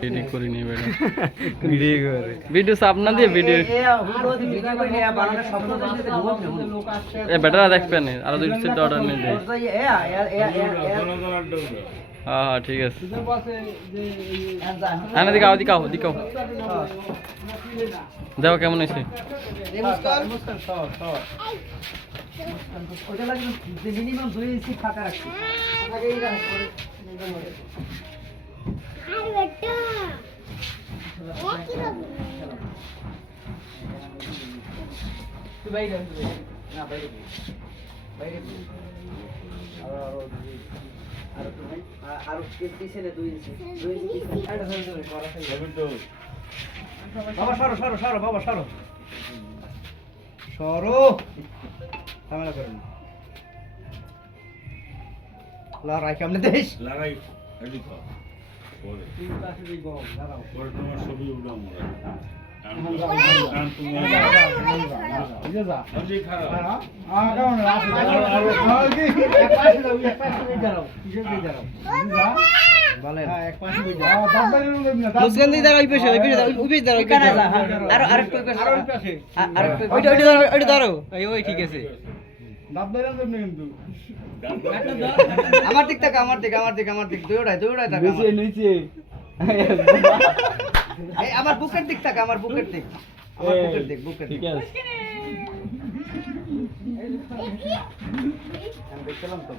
Edit করিনি বেটা video করে ভিডিও সাপ না দিয়ে ভিডিও এ বেটা দেখবেন আর দুই সেট অর্ডার নিয়ে দেয় হ্যাঁ হ্যাঁ ঠিক আছে হ্যাঁ না দিকাও দিকাও দিকাও দেখো কেমন হয়েছে মিনিমাম দুই ইঞ্চি ফাঁকা রাখছি তুই বাইরে। না বাইরে। বাইরে। আরও আরও আরও আ- আরও পিছনে দুই ইঞ্চি দুই ইঞ্চি হয়ে। বাবা সরো সরো সরো বাবা সরো সরো ঝামেলা করেন লড়াই কেমনে দেশ লাগাই এদিক কর। পরে পরে তোমার ছবি উঠাও মোরা কারণ তুমি ঠিক আছে আমার দিক থেকে আমার দিক আমার দিক আমার দিক দৌড়ায় দৌড়ায় থাকা আমার। বুকের দিক থাকে আমার বুকের দিক আমার বুকের দিক বুকের দিক দেখছিলাম তো।